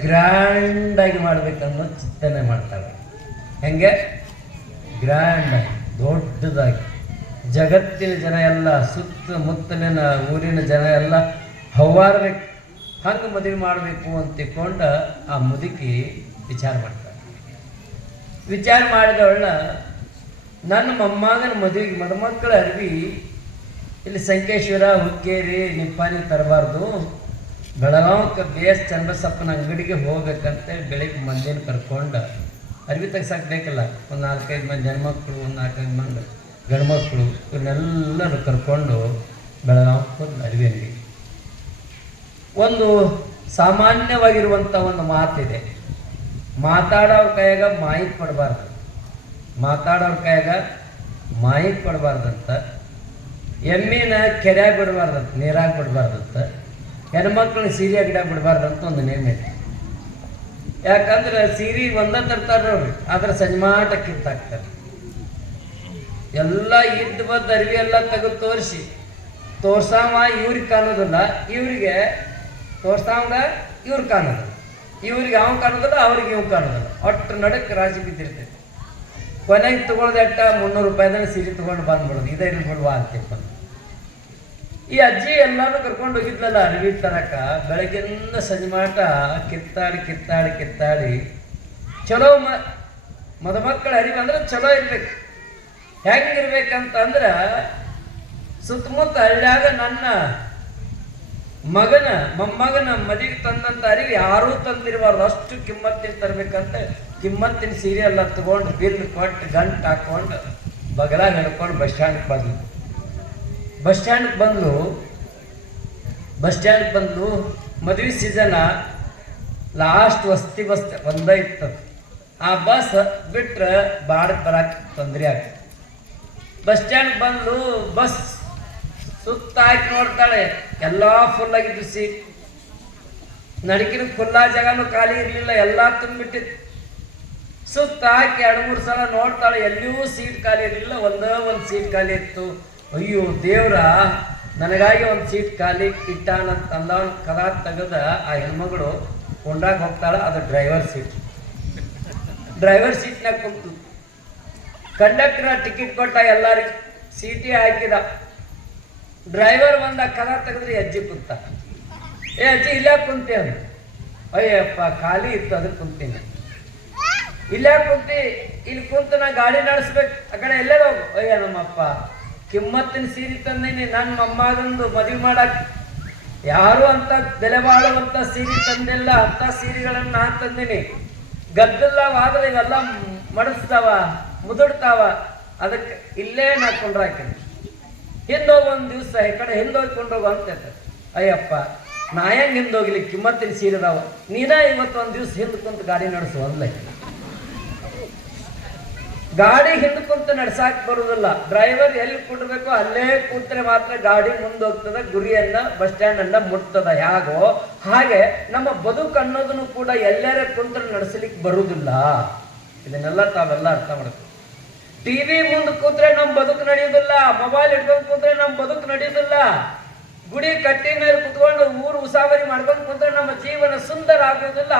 ಗ್ರ್ಯಾಂಡಾಗಿ ಮಾಡ್ಬೇಕನ್ನೋ ಚಿಂತನೆ ಮಾಡ್ತಾಳೆ ಹೆಂಗೆ? ಗ್ರ್ಯಾಂಡಾಗಿ ದೊಡ್ಡದಾಗಿ. ಜಗತ್ತಿನ ಜನ ಎಲ್ಲ, ಸುತ್ತಮುತ್ತಲಿನ ಊರಿನ ಜನ ಎಲ್ಲ ಹವ್ವಾರ್ಬೇಕು ಹಂಗೆ ಮದುವೆ ಮಾಡಬೇಕು ಅಂತ ತಿಳ್ಕೊಂಡು ಆ ಮುದುಕಿ ವಿಚಾರ ಮಾಡ್ತಾಳೆ. ವಿಚಾರ ಮಾಡಿದವಳ ನನ್ನ ಮೊಮ್ಮಗನ ಮದುವೆಗೆ ಮದುಮಕ್ಕಳ ಅರ್ವಿ, ಇಲ್ಲಿ ಸಂಕೇಶ್ವರ, ಹುಕ್ಕೇರಿ, ನಿಪ್ಪಾನಿ ತರಬಾರ್ದು. ಬೆಳಗಾವಕ್ಕೆ ಬಿ ಎಸ್ ಚನ್ನಬಸಪ್ಪನ ಅಂಗಡಿಗೆ ಹೋಗ್ಬೇಕಂತೇಳಿ ಬೆಳಿಗ್ಗೆ ಮಂದಿನ ಕರ್ಕೊಂಡು. ಅರ್ವಿ ತೆಗ್ಸಕ್ಕೆ ಬೇಕಲ್ಲ? ಒಂದು ನಾಲ್ಕೈದು ಮಂದಿ ಹೆಣ್ಮಕ್ಳು, ಒಂದು ನಾಲ್ಕೈದು ಮಂದಿ ಗಂಡ್ಮಕ್ಳು ಇವನ್ನೆಲ್ಲರೂ ಕರ್ಕೊಂಡು ಬೆಳಗಾವಕ್ಕೆ ಅಂಗಡಿ ಒಂದು ಸಾಮಾನ್ಯವಾಗಿರುವಂಥ ಒಂದು ಮಾತಿದೆ. ಮಾತಾಡೋರ ಕೈಯಾಗ ಮಾಹಿತಿ ಕೊಡಬಾರ್ದು. ಮಾತಾಡೋರ ಕೈಯಾಗ ಮಾಹಿತಿ ಕೊಡಬಾರ್ದಂತ. ಎಮ್ಮಿನ ಕೆರೆಯಾಗ ಬಿಡಬಾರ್ದಂತ, ನೀರಾಗಿ ಬಿಡಬಾರ್ದಂತ. ಹೆಣ್ಮಕ್ಳನ್ನ ಸೀರೆ ಗಿಡ ಅಂತ ಒಂದು ನೇಮ್. ಇದೆ ಯಾಕಂದ್ರೆ ಸೀರೆ ಒಂದೇ ತರ್ತಾರೆ ನೋಡ್ರಿ ಆದ್ರೆ ಸಂಜಮಾಟ ಕಿತ್ತಾಕ್ತಾರೆ ಎಲ್ಲ ಇದ್ದ ಬದ್ದ ಅರಿವಿ ಎಲ್ಲ ತೆಗೆದು ತೋರಿಸಿ. ತೋರ್ಸಾವ ಇವ್ರಿಗೆ ಕಾಣೋದಿಲ್ಲ, ಇವರಿಗೆ ತೋರ್ಸಾವಂಗ ಇವ್ರು ಕಾಣೋದಿಲ್ಲ. ಇವ್ರಿಗೆ ಅವ್ ಕಾಣೋದಲ್ಲ, ಅವ್ರಿಗೆ ಇವ್ ಕಾಣೋದಿಲ್ಲ. ಒಟ್ಟು ನಡಕ್ಕೆ ರಾಜಿ ಬಿದ್ದಿರ್ತೈತೆ. ಕೊನೆಗೆ ತಗೊಳ್ದೆ ಅಟ್ಟ ಮುನ್ನೂರು ರೂಪಾಯಿದಾಗ ಸೀರೆ ತಗೊಂಡು ಬಂದ್ಬಿಡೋದು, ಇದೇ ಬಿಡುವ ಅಂತಪ್ಪ ಈ ಅಜ್ಜಿ ಎಲ್ಲಾನು ಕರ್ಕೊಂಡು ಹೋಗಿದ್ಲಲ್ಲ ಅರಿವಿ ತರಕ ಬೆಳಗ್ಗಿಂದ ಸಂಜಮಾಟ ಕಿತ್ತಾಡಿ ಕಿತ್ತಾಡಿ ಕಿತ್ತಾಡಿ, ಚಲೋ ಮ, ಮದುಮಕ್ಕಳ ಅರಿವು ಅಂದ್ರೆ ಚಲೋ ಇರ್ಬೇಕು. ಹೆಂಗಿರ್ಬೇಕಂತ ಅಂದ್ರ ಸುತ್ತಮುತ್ತ ಹಳ್ಳಿಯಾಗ ನನ್ನ ಮಗನ, ಮೊಮ್ಮಗನ ಮದಿಗೆ ತಂದಂತ ಅರಿವು ಯಾರೂ ತಂದಿರಬಾರ್ದು. ಅಷ್ಟು ಕಿಮ್ಮತ್ತಿನ ತರಬೇಕಂತ ಕಿಮ್ಮತ್ತಿನ ಸೀರೆ ಎಲ್ಲ ತಗೊಂಡು ಬಿಲ್ ಕೊಟ್ಟು ಗಂಟು ಹಾಕೊಂಡು ಬಗಲಾಗ ಹಿಡ್ಕೊಂಡು ಬಸ್ ಸ್ಟ್ಯಾಂಡ್ಗೆ ಬಂದ್ಲು ಬಸ್ ಸ್ಟ್ಯಾಂಡ್ಗೆ ಬಂದು ಬಸ್ ಸ್ಟ್ಯಾಂಡ್ಗೆ ಬಂದು ಮದುವೆ ಸೀಸನ ಲಾಸ್ಟ್ ವಸ್ತಿ ಬಸ್ ಒಂದೇ ಇತ್ತು. ಆ ಬಸ್ ಬಿಟ್ಟರೆ ಬಾಡ ಬರಕ್ಕೆ ತೊಂದರೆ ಆಗ್ತದೆ ಬಸ್ ಸ್ಟ್ಯಾಂಡ್ ಬಂದು ಬಸ್ ಸುತ್ತ ಹಾಕಿ ನೋಡ್ತಾಳೆ. ಎಲ್ಲ ಫುಲ್ ಆಗಿದ್ದು ಸಿ ನಡಕಿನ ಖುಲ್ಲಾ ಜಾಗನೂ ಖಾಲಿ ಇರಲಿಲ್ಲ. ಎಲ್ಲ ತುಂಬಿಟ್ಟಿತ್ತು ಸುತ್ತ ಹಾಕಿ ಎರಡು ಮೂರು ಸಲ ನೋಡ್ತಾಳೆ. ಎಲ್ಲಿಯೂ ಸೀಟ್ ಖಾಲಿ ಇರಲಿಲ್ಲ. ಒಂದೇ ಒಂದು ಸೀಟ್ ಖಾಲಿ ಇತ್ತು. ಅಯ್ಯೋ, ದೇವ್ರ, ನನಗಾಗಿ ಒಂದು ಸೀಟ್ ಖಾಲಿ ಇಟ್ಟಾನಂತ ಅಂದವನ್ ಕದ ತೆಗೆದ ಆ ಹೆಣ್ಮಗಳು ಕೊಂಡಾಗ ಹೋಗ್ತಾಳೆ, ಅದು ಡ್ರೈವರ್ ಸೀಟ್ ಡ್ರೈವರ್ ಸೀಟ್ನಾಗ ಕುಂತು. ಕಂಡಕ್ಟರ್ ಟಿಕೆಟ್ ಕೊಟ್ಟ ಎಲ್ಲರಿಗೆ ಸೀಟಿ ಹಾಕಿದ. ಡ್ರೈವರ್ ಬಂದ ಕದ ತೆಗೆದ್ರೆ, ಅಜ್ಜಿ ಕುಂತ. ಏ ಅಜ್ಜಿ, ಇಲ್ಲೇ ಕುಂತೆ ಅಂದ. ಅಯ್ಯಪ್ಪ, ಖಾಲಿ ಇತ್ತು ಅದಕ್ಕೆ ಕುಂತೀನಿ. ಇಲ್ಲೇ ಕುಂತಿ, ಇಲ್ಲಿ ಕುಂತು ನಾ ಗಾಡಿ ನಡೆಸ್ಬೇಕು, ಆ ಕಡೆ ಎಲ್ಲೇ ಹೋಗು? ಅಯ್ಯ, ನಮ್ಮಪ್ಪ ಕಿಮ್ಮತ್ತಿನ ಸೀರೆ ತಂದೀನಿ, ನನ್ನ ಮೊಮ್ಮಗಂದು ಮದುವೆ ಮಾಡಕ್. ಯಾರು ಅಂತ ಬೆಲೆ ಬಾಳುವಂತ ಸೀರೆ ತಂದಿಲ್ಲ, ಅಂತ ಸೀರೆಗಳನ್ನು ನಾನು ತಂದೀನಿ. ಗದ್ದಲ್ಲವಾದ್ರೆ ಇವೆಲ್ಲ ಮಡಿಸ್ತಾವ, ಮುದುಡ್ತಾವ, ಅದಕ್ಕೆ ಇಲ್ಲೇ ನಾ ಕೊಂಡ್ರಾಕಿನಿ. ಹಿಂದೋಗಿ ಒಂದು ದಿವಸ, ಈ ಕಡೆ ಹಿಂದೋಗಿ ಕೊಂಡೋಗು ಅಂತ. ಅಯ್ಯಪ್ಪ, ನಾ ಹೆಂಗೆ ಹಿಂದೋಗ್ಲಿ ಕಿಮ್ಮತ್ತಿನ ಸೀರೆದಾವ ನೀನ ಇವತ್ತು ಒಂದು ದಿವಸ ಹಿಂದೆ ಕುಂತು ಗಾಡಿ ನಡೆಸು ಗಾಡಿ ಹಿಂದೆ ಕುಂತು ನಡ್ಸಾಕ್ ಬರುದಿಲ್ಲ. ಡ್ರೈವರ್ ಎಲ್ಲಿ ಕೊಡ್ಬೇಕು ಅಲ್ಲೇ ಕೂತ್ರೆ ಮಾತ್ರ ಗಾಡಿ ಮುಂದೆ ಹೋಗ್ತದ ಗುರಿಯನ್ನ ಬಸ್ ಸ್ಟ್ಯಾಂಡ್ ಅನ್ನ ಮುಟ್ತದ. ಹೇಗೋ ಹಾಗೆ ನಮ್ಮ ಬದುಕು ಅನ್ನೋದನ್ನು ಕೂಡ ಎಲ್ಲರ ಕುಂತ್ರ ನಡೆಸಲಿಕ್ಕೆ ಬರುವುದಿಲ್ಲ ಇದನ್ನೆಲ್ಲ ತಾವೆಲ್ಲ ಅರ್ಥ ಮಾಡ್ಬೇಕು ಟಿವಿ ಮುಂದೆ ಕೂತ್ರೆ ನಮ್ಮ ಬದುಕು ನಡೆಯೋದಿಲ್ಲ, ಮೊಬೈಲ್ ಇಟ್ಕೊಂಡು ಕೂತ್ರೆ ನಮ್ಮ ಬದುಕು ನಡೆಯುವುದಿಲ್ಲ ಗುಡಿ ಕಟ್ಟಿ ಮೇಲೆ ಕುತ್ಕೊಂಡು ಊರು ಉಸಾವರಿ ಮಾಡ್ಕೊಂಡು ಕುತ್ಕೊಂಡು ನಮ್ಮ ಜೀವನ ಸುಂದರ ಆಗುವುದಿಲ್ಲ.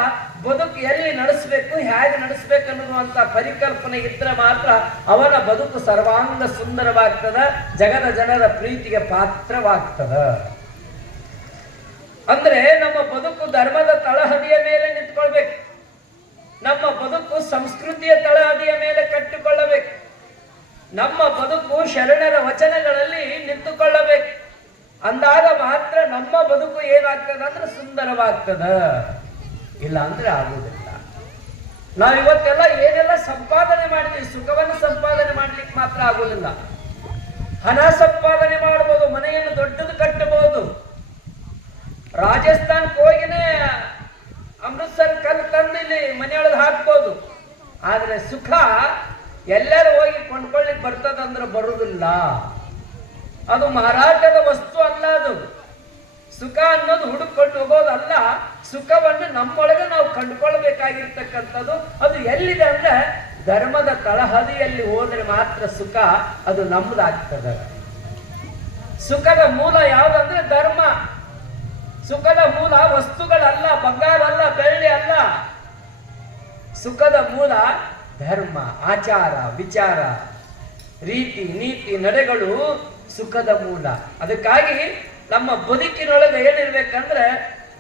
ಬದುಕು ಎಲ್ಲಿ ನಡೆಸಬೇಕು, ಹೇಗೆ ನಡೆಸಬೇಕು ಅನ್ನುವಂತ ಪರಿಕಲ್ಪನೆ ಇದ್ರೆ ಮಾತ್ರ ಅವನ ಬದುಕು ಸರ್ವಾಂಗ ಸುಂದರವಾಗ್ತದ, ಜಗದ ಜನರ ಪ್ರೀತಿಗೆ ಪಾತ್ರವಾಗ್ತದ. ಅಂದ್ರೆ ನಮ್ಮ ಬದುಕು ಧರ್ಮದ ತಳಹದಿಯ ಮೇಲೆ ನಿಂತ್ಕೊಳ್ಬೇಕು. ನಮ್ಮ ಬದುಕು ಸಂಸ್ಕೃತಿಯ ತಳಹದಿಯ ಮೇಲೆ ಕಟ್ಟಿಕೊಳ್ಳಬೇಕು. ನಮ್ಮ ಬದುಕು ಶರಣರ ವಚನಗಳಲ್ಲಿ ನಿಂತುಕೊಳ್ಳಬೇಕು. ಅಂದಾಗ ಮಾತ್ರ ನಮ್ಮ ಬದುಕು ಏನಾಗ್ತದ ಅಂದ್ರೆ ಸುಂದರವಾಗ್ತದ. ಇಲ್ಲ ಅಂದ್ರೆ ಆಗುವುದಿಲ್ಲ ನಾವು ಇವತ್ತೆಲ್ಲ ಏನೆಲ್ಲ ಸಂಪಾದನೆ ಮಾಡಿದ್ವಿ ಸುಖವನ್ನು ಸಂಪಾದನೆ ಮಾಡ್ಲಿಕ್ಕೆ ಮಾತ್ರ ಆಗುವುದಿಲ್ಲ ಹಣ ಸಂಪಾದನೆ ಮಾಡಬಹುದು ಮನೆಯನ್ನು ದೊಡ್ಡದು ಕಟ್ಟಬಹುದು ರಾಜಸ್ಥಾನಕ್ಕೆ ಹೋಗಿನೇ ಅಮೃತ್ಸರ್ ಕಲ್ ತಂದು ಇಲ್ಲಿ ಮನೆಯೊಳಗೆ ಹಾಕ್ಬೋದು. ಆದ್ರೆ ಸುಖ ಎಲ್ಲರೂ ಹೋಗಿ ಕೊಂಡ್ಕೊಳ್ಳಿಕ್ ಬರ್ತದಂದ್ರೆ ಬರುವುದಿಲ್ಲ ಅದು ಮಾರಾಟದ ವಸ್ತು ಅಲ್ಲ ಅದು. ಸುಖ ಅನ್ನೋದು ಹುಡುಕೊಂಡು ಹೋಗೋದಲ್ಲ, ಸುಖವನ್ನು ನಮ್ಮೊಳಗೆ ನಾವು ಕಂಡುಕೊಳ್ಬೇಕಾಗಿರ್ತಕ್ಕಂಥದ್ದು. ಅದು ಎಲ್ಲಿದೆ ಅಂದ್ರೆ ಧರ್ಮದ ತಳಹದಿಯಲ್ಲಿ ಹೋದ್ರೆ ಮಾತ್ರ ಸುಖ, ಅದು ನಮ್ದಾಗ್ತದೆ ಸುಖದ ಮೂಲ ಯಾವುದಂದ್ರೆ ಧರ್ಮ. ಸುಖದ ಮೂಲ ವಸ್ತುಗಳಲ್ಲ ಬಂಗಾರ ಅಲ್ಲ ಬೆಳ್ಳಿ ಅಲ್ಲ. ಸುಖದ ಮೂಲ ಧರ್ಮ, ಆಚಾರ, ವಿಚಾರ, ರೀತಿ, ನೀತಿ, ನಡೆಗಳು ಸುಖದ ಮೂಲ. ಅದಕ್ಕಾಗಿ ನಮ್ಮ ಬದುಕಿನೊಳಗೆ ಏನಿರ್ಬೇಕಂದ್ರೆ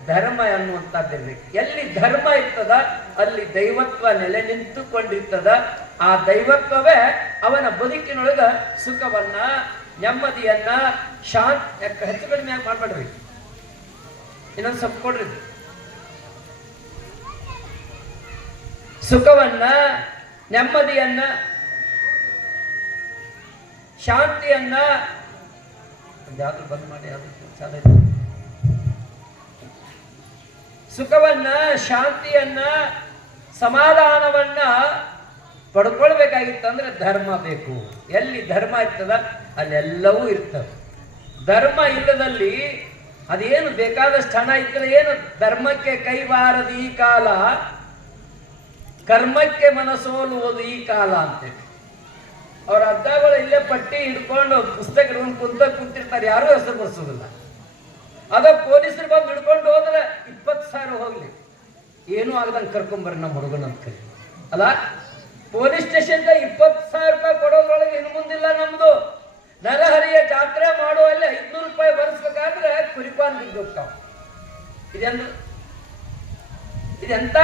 ಧರ್ಮ ಅನ್ನುವಂಥದ್ದಿರ್ಬೇಕು. ಎಲ್ಲಿ ಧರ್ಮ ಇರ್ತದ, ಅಲ್ಲಿ ದೈವತ್ವ ನೆಲೆ ನಿಂತುಕೊಂಡಿರ್ತದ, ಆ ದೈವತ್ವವೇ ಅವನ ಬದುಕಿನೊಳಗ ಸುಖವನ್ನ, ನೆಮ್ಮದಿಯನ್ನ, ಶಾಂತಿ ಹೆಚ್ಚು ಕಡಿಮೆ ಮಾಡ್ಬೇಡ್ರಿ? ಇನ್ನೊಂದು ಸ್ವಲ್ಪ ಕೊಡ್ರಿ. ಸುಖವನ್ನ, ನೆಮ್ಮದಿಯನ್ನ, ಶಾಂತಿಯನ್ನ ಯಾವ್ದು ಬಂದ್ ಮಾಡಿ ಚಾಲು ಸುಖವನ್ನ, ಶಾಂತಿಯನ್ನ, ಸಮಾಧಾನವನ್ನ ಪಡ್ಕೊಳ್ಬೇಕಾಗಿತ್ತಂದ್ರೆ ಧರ್ಮ ಬೇಕು. ಎಲ್ಲಿ ಧರ್ಮ ಇರ್ತದ, ಅಲ್ಲೆಲ್ಲವೂ ಇರ್ತದ. ಧರ್ಮ ಇಲ್ಲದಲ್ಲಿ ಅದೇನು ಬೇಕಾದಷ್ಟು ಹಣ ಇದ್ರೆ ಏನು? ಧರ್ಮಕ್ಕೆ ಕೈಬಾರದು ಈ ಕಾಲ, ಕರ್ಮಕ್ಕೆ ಮನಸೋಲುವುದು ಈ ಕಾಲ ಅಂತೇಳಿ. ಅವ್ರ ಅಜ್ಜಗಳು ಇಲ್ಲೇ ಪಟ್ಟಿ ಹಿಡ್ಕೊಂಡು ಪುಸ್ತಕ ಹಿಡ್ಕೊಂಡು ಕುಂತ ಕುಂತಿರ್ತಾರೆ, ಯಾರೂ ಹೆಸರು ಬರ್ಸೋದಿಲ್ಲ. ಅದ ಪೊಲೀಸರು ಬಂದು ಹಿಡ್ಕೊಂಡು ಹೋದ್ರೆ ಇಪ್ಪತ್ತು ಸಾವಿರ ಹೋಗ್ಲಿ. ಏನೂ ಆಗದಂಗೆ ಕರ್ಕೊಂಬರ್ರಿ ನಮ್ಮ ಹುಡುಗನ ಕರಿ ಅಲ್ಲ, ಪೊಲೀಸ್ ಸ್ಟೇಷನ್ಗೆ ಇಪ್ಪತ್ತು ಸಾವಿರ ರೂಪಾಯಿ ಕೊಡೋದ್ರೊಳಗೆ ಇನ್ನು ಮುಂದಿಲ್ಲ ನಮ್ದು. ನರಹರಿಯ ಜಾತ್ರೆ ಮಾಡುವಲ್ಲಿ ಐದ್ನೂರು ರೂಪಾಯಿ ಬರೆಸ್ಬೇಕಾದ್ರೆ ಕುರಿಪಾನ್ ಬಿದ್ದು ಹೋಗ್ತಾವ ಇದೆಂದು? ಇದೆಂತ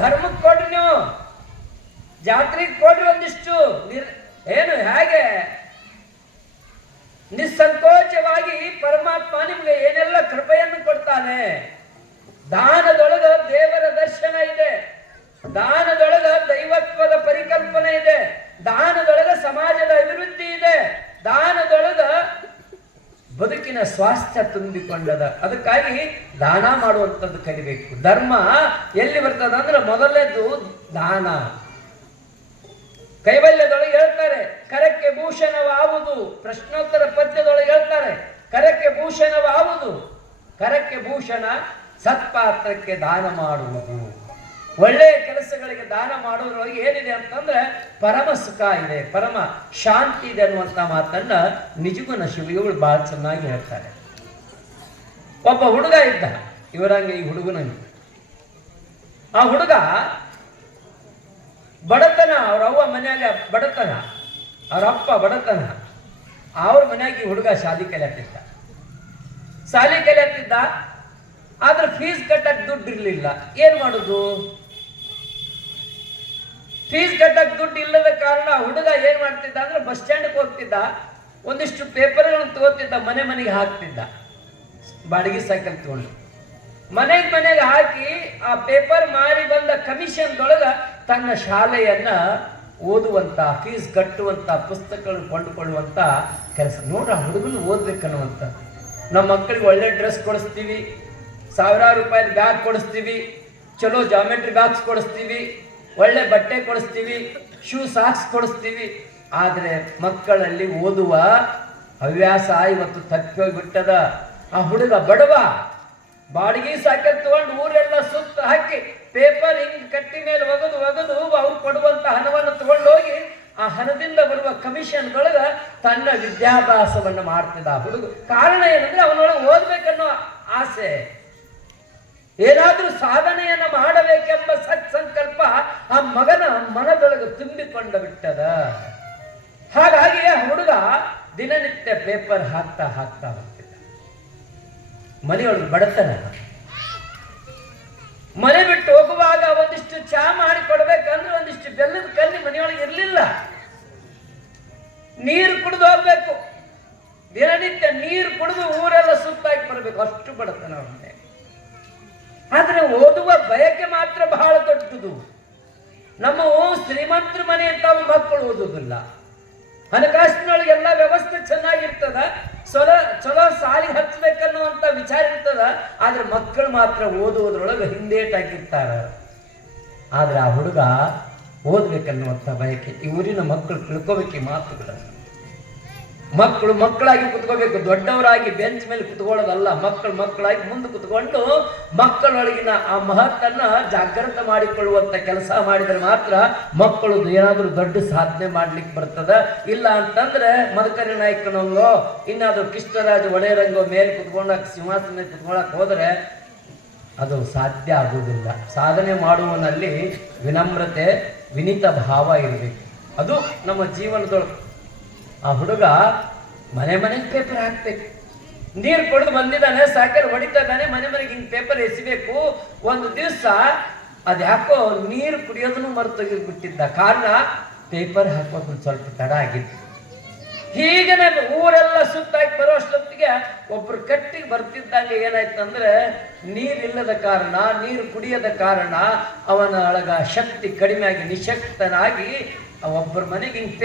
ಧರ್ಮಕ್ಕೆ ಕೊಡ್ರಿ ನೀವು. ಜಾತ್ರೆಗೆ ಕೊಡ್ರಿ ಒಂದಿಷ್ಟು. ನಿರ್ ಏನು, ಹೇಗೆ? ನಿಸ್ಸಂಕೋಚವಾಗಿ ಪರಮಾತ್ಮ ನಿಮ್ಗೆ ಏನೆಲ್ಲ ಕೃಪೆಯನ್ನು ಕೊಡ್ತಾನೆ? ದಾನದೊಳಗ ದೇವರ ದರ್ಶನ ಇದೆ. ದಾನದೊಳಗ ದೈವತ್ವದ ಪರಿಕಲ್ಪನೆ ಇದೆ. ದಾನದೊಳಗ ಸಮಾಜದ ಅಭಿವೃದ್ಧಿ ಇದೆ. ದಾನದೊಳಗ ಬದುಕಿನ ಸ್ವಾಸ್ಥ್ಯ ತುಂಬಿಕೊಂಡದ. ಅದಕ್ಕಾಗಿ ದಾನ ಮಾಡುವಂಥದ್ದು ಕಲಿಬೇಕು. ಧರ್ಮ ಎಲ್ಲಿ ಬರ್ತದ ಅಂದ್ರೆ ಮೊದಲನೇದು ದಾನ. ಕೈವಲ್ಯದೊಳಗೆ ಹೇಳ್ತಾರೆ, ಕರಕ್ಕೆ ಭೂಷಣವಾವುದು. ಪ್ರಶ್ನೋತ್ತರ ಪದ್ಯದೊಳಗೆ ಹೇಳ್ತಾರೆ, ಕರಕ್ಕೆ ಭೂಷಣವಾವುದು. ಕರಕ್ಕೆ ಭೂಷಣ ಸತ್ಪಾತ್ರಕ್ಕೆ ದಾನ ಮಾಡುವುದು. ಒಳ್ಳೆಯ ಕೆಲಸಗಳಿಗೆ ದಾನ ಮಾಡೋದ್ರೊಳಗೆ ಏನಿದೆ ಅಂತಂದ್ರೆ ಪರಮ ಸುಖ ಇದೆ, ಪರಮ ಶಾಂತಿ ಇದೆ ಅನ್ನುವಂಥ ಮಾತನ್ನ ನಿಜಗುಣ ಶಿವಿಗಳು ಬಹಳ ಚೆನ್ನಾಗಿ ಹೇಳ್ತಾರೆ. ಒಬ್ಬ ಹುಡುಗ ಇದ್ದ, ಇವರಂಗೆ ಈ ಹುಡುಗನಂಗೆ ಆ ಹುಡುಗ ಬಡತನ, ಅವ್ರ ಅವ್ವ ಮನ್ಯಾಗ ಬಡತನ, ಅವ್ರ ಅಪ್ಪ ಬಡತನ, ಅವ್ರ ಮನ್ಯಾಗ ಹುಡುಗ ಶಾಲಿ ಕಲಿಯತ್ತಿದ್ದ ಶಾಲಿ ಕಲಿಯತ್ತಿದ್ದ ಆದ್ರೆ ಫೀಸ್ ಕಟ್ಟಕ್ ದುಡ್ಡು ಇರ್ಲಿಲ್ಲ. ಏನ್ ಮಾಡುದು? ಫೀಸ್ ಕಟ್ಟಕ್ ದುಡ್ಡು ಇಲ್ಲದ ಕಾರಣ ಹುಡುಗ ಏನ್ ಮಾಡ್ತಿದ್ದ ಅಂದ್ರೆ ಬಸ್ ಸ್ಟ್ಯಾಂಡ್ಗೆ ಹೋಗ್ತಿದ್ದ, ಒಂದಿಷ್ಟು ಪೇಪರ್ಗಳನ್ನು ತಗೋತಿದ್ದ, ಮನೆ ಮನೆಗೆ ಹಾಕ್ತಿದ್ದ. ಬಾಡಿಗೆ ಸೈಕಲ್ ತಗೊಂಡು. ಮನೆಗೆ ಮನೆಗೆ ಹಾಕಿ ಆ ಪೇಪರ್ ಮಾರಿ ಬಂದ ಕಮಿಷನ್ದೊಳಗ ತನ್ನ ಶಾಲೆಯನ್ನ ಓದುವಂತ, ಫೀಸ್ ಕಟ್ಟುವಂತ ಪುಸ್ತಕಗಳನ್ನು ಕೊಂಡುಕೊಳ್ಳುವಂಥ ಕೆಲಸ. ನೋಡ್ರ ಹುಡುಗನು ಓದ್ಬೇಕನ್ನುವಂತ ನಮ್ಮ ಮಕ್ಕಳಿಗೆ ಒಳ್ಳೆ ಡ್ರೆಸ್ ಕೊಡಿಸ್ತೀವಿ, ಸಾವಿರಾರು ರೂಪಾಯಿ ಬ್ಯಾಗ್ ಕೊಡಿಸ್ತೀವಿ, ಚಲೋ ಜಾಮೆಟ್ರಿ ಬ್ಯಾಗ್ಸ್ ಕೊಡಿಸ್ತೀವಿ, ಒಳ್ಳೆ ಬಟ್ಟೆ ಕೊಡಿಸ್ತೀವಿ ಶೂ ಸಾಕ್ಸ್ ಕೊಡಿಸ್ತೀವಿ. ಆದರೆ ಮಕ್ಕಳಲ್ಲಿ ಓದುವ ಹವ್ಯಾಸ ಇವತ್ತು ತಪ್ಪಿ ಹೋಗ್ಬಿಟ್ಟದ ಆ ಹುಡುಗ ಬಡವ, ಬಾಡಿಗೆ ಸಾಕೆ ತಗೊಂಡು ಊರೆಲ್ಲ ಸುತ್ತ ಹಾಕಿ ಪೇಪರ್ ಹಿಂಗ್ ಕಟ್ಟಿ ಮೇಲೆ ಒಗದು ಒಗದು ಅವ್ರು ಕೊಡುವಂತ ಹಣವನ್ನು ತಗೊಂಡೋಗಿ ಆ ಹಣದಿಂದ ಬರುವ ಕಮಿಷನ್ದೊಳಗ ತನ್ನ ವಿದ್ಯಾಭ್ಯಾಸವನ್ನು ಮಾಡ್ತಿದ್ದ ಹುಡುಗ. ಕಾರಣ ಏನಂದ್ರೆ ಅವನೊಳಗೆ ಓದ್ಬೇಕನ್ನೋ ಆಸೆ. ಏನಾದ್ರೂ ಸಾಧನೆಯನ್ನ ಮಾಡಬೇಕೆಂಬ ಸತ್ ಸಂಕಲ್ಪ ಆ ಮಗನ ಮನದೊಳಗೆ ತುಂಬಿಕೊಂಡು ಬಿಟ್ಟದ. ಹಾಗಾಗಿ ಆ ಹುಡುಗ ದಿನನಿತ್ಯ ಪೇಪರ್ ಹಾಕ್ತಾ ಹಾಕ್ತಾ ಬರ್ತಿದ್ದ. ಮನೆಯೊಳಗೆ ಬಡತನ. ಮನೆ ಬಿಟ್ಟು ಹೋಗುವಾಗ ಒಂದಿಷ್ಟು ಚಾ ಮಾಡಿ ಕೊಡ್ಬೇಕಂದ್ರೆ ಒಂದಿಷ್ಟು ಬೆಲ್ಲದ ಕಲ್ಲಿ ಮನೆಯೊಳಗೆ ಇರಲಿಲ್ಲ. ನೀರು ಕುಡಿದು ಹೋಗ್ಬೇಕು. ದಿನನಿತ್ಯ ನೀರು ಕುಡಿದು ಊರೆಲ್ಲ ಸುತ್ತಾಕಿ ಬರಬೇಕು. ಅಷ್ಟು ಬಡತನ ಅವನಿಗೆ ಆದರೆ ಓದುವ ಬಯಕೆ ಮಾತ್ರ ಬಹಳ ದೊಡ್ಡದು. ನಮ್ಮ ಶ್ರೀಮಂತರ ಮನೆ ತಾವು ಮಕ್ಕಳು ಓದುವುದಿಲ್ಲ. ಹಣಕಾಸಿನೊಳಗೆ ಎಲ್ಲ ವ್ಯವಸ್ಥೆ ಚೆನ್ನಾಗಿರ್ತದ ಚಲೋ ಚಲೋ ಸಾಲಿ ಹಚ್ಚಬೇಕನ್ನುವಂತ ವಿಚಾರ ಇರ್ತದ, ಆದ್ರೆ ಮಕ್ಕಳು ಮಾತ್ರ ಓದುವುದ್ರೊಳಗೆ ಹಿಂದೇಟಾಗಿರ್ತಾರ. ಆದ್ರೆ ಆ ಹುಡುಗ ಓದ್ಬೇಕನ್ನುವಂತ ಬಯಕೆ, ಈ ಊರಿನ ಮಕ್ಕಳು ತಿಳ್ಕೋಬೇಕು ಈ ಮಾತುಗಳನ್ನು? ಮಕ್ಕಳು ಮಕ್ಕಳಾಗಿ ಕುತ್ಕೋಬೇಕು, ದೊಡ್ಡವರಾಗಿ ಬೆಂಚ್ ಮೇಲೆ ಕುತ್ಕೊಳ್ಳೋದಲ್ಲ, ಮಕ್ಕಳು ಮಕ್ಕಳಾಗಿ ಮುಂದೆ ಕುತ್ಕೊಂಡು ಮಕ್ಕಳೊಳಗಿನ ಆ ಮಹತ್ತನ್ನ ಜಾಗೃತ ಮಾಡಿಕೊಳ್ಳುವಂತ ಕೆಲಸ ಮಾಡಿದರೆ ಮಾತ್ರ ಮಕ್ಕಳು ಏನಾದರೂ ದೊಡ್ಡ ಸಾಧನೆ ಮಾಡ್ಲಿಕ್ಕೆ ಬರ್ತದ. ಇಲ್ಲ ಅಂತಂದ್ರೆ ಮದಕರಿ ನಾಯಕನಂಗೋ ಇನ್ನಾದ್ರೂ ಕೃಷ್ಣರಾಜ ಒಡೆಯರಂಗೋ ಮೇಲೆ ಕುತ್ಕೊಂಡಾಗ ಸಿಂಹಾಸನ ಕುತ್ಕೊಳಕ್ ಹೋದ್ರೆ ಅದು ಸಾಧ್ಯ ಆಗುವುದಿಲ್ಲ. ಸಾಧನೆ ಮಾಡುವನಲ್ಲಿ ವಿನಮ್ರತೆ, ವಿನೀತ ಭಾವ ಇರಬೇಕು. ಅದು ನಮ್ಮ ಜೀವನದೊಳಗೆ ಆ ಹುಡುಗ ಮನೆ ಮನೆಗೆ ಪೇಪರ್ ಹಾಕ್ಬೇಕು. ನೀರು ಕುಡಿದು ಬಂದಿದ್ದಾನೆ, ಸಾಕರ್ ಹೊಡಿತಾ ಮನೆ ಮನೆಗೆ ಹಿಂಗೆ ಪೇಪರ್ ಎಸಿಬೇಕು. ಒಂದು ದಿವಸ ಅದ್ಯಾಕೋ ನೀರು ಕುಡಿಯೋದನ್ನು ಮರೆತು ಬಿಟ್ಟಿದ್ದ ಕಾರಣ ಪೇಪರ್ ಹಾಕೋದು ಸ್ವಲ್ಪ ತಡ ಆಗಿತ್ತು. ಹೀಗೆ ನಾನು ಊರೆಲ್ಲ ಸುತ್ತಾಗಿ ಬರೋ ಅಷ್ಟೊತ್ತಿಗೆ ಒಬ್ರು ಕಟ್ಟಿಗೆ ಬರ್ತಿದ್ದಂಗೆ ಏನಾಯ್ತಂದ್ರೆ ನೀರಿಲ್ಲದ ಕಾರಣ, ನೀರು ಕುಡಿಯದ ಕಾರಣ ಅವನ ಒಳಗ ಶಕ್ತಿ ಕಡಿಮೆ ಆಗಿ ನಿಶಕ್ತನಾಗಿ ಒಬ್ಬರ ಮನೆಗೆ ಹಿಂಗೆ